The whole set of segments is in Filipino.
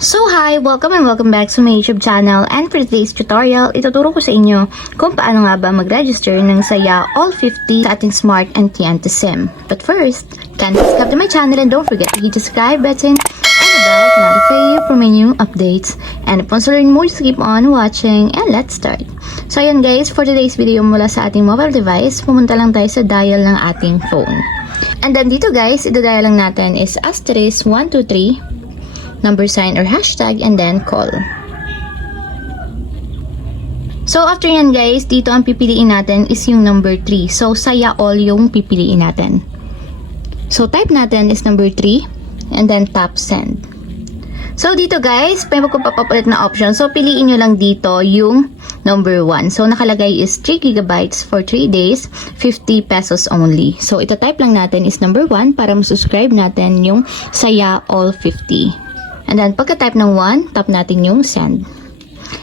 So hi! Welcome and welcome back to my YouTube channel, and for today's tutorial, ituturo ko sa inyo kung paano nga ba mag-register ng saya ALL50 sa ating Smart and TNT SIM. But first, kindly subscribe to my channel and don't forget to hit the subscribe button and the bell to notify you for my new updates. And upon learning more, just keep on watching and let's start. So ayan guys, for today's video mula sa ating mobile device, pumunta lang tayo sa dial ng ating phone. And then dito guys, ito-dial lang natin is *123 number sign or hashtag and then call. So after yan guys, dito ang pipiliin natin is yung number 3. So saya all yung pipiliin natin. So type natin is number 3 and then tap send. So dito guys, may magpapapalit na option. So piliin nyo lang dito yung number 1. So nakalagay is 3 gigabytes for 3 days, 50 pesos only. So ito type lang natin is number 1 para masubscribe natin yung saya ALL50. And then, pagka-type ng 1, tap natin yung send.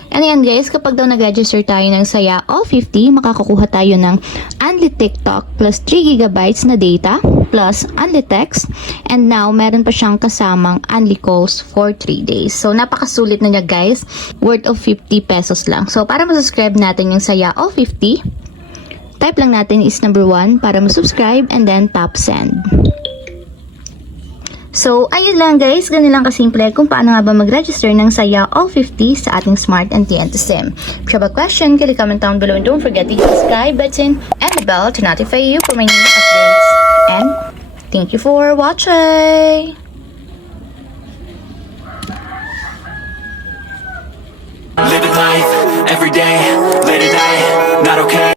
And ayan guys, kapag daw nag-register tayo ng saya ALL50, makakakuha tayo ng unli TikTok plus 3 gigabytes na data plus unli text. And now, meron pa siyang kasamang unli calls for 3 days. So, napakasulit na niya guys. Worth of 50 pesos lang. So, para masubscribe natin yung saya ALL50, type lang natin is number 1 para masubscribe and then tap send. So, ayun lang guys, ganun lang kasimple kung paano nga ba mag-register ng saya ALL50 sa ating Smart and TNT SIM. If you have a question, kindly comment down below and don't forget to hit the subscribe button and the bell to notify you for my new updates. And thank you for watching! Living life, every day, late at night, not okay.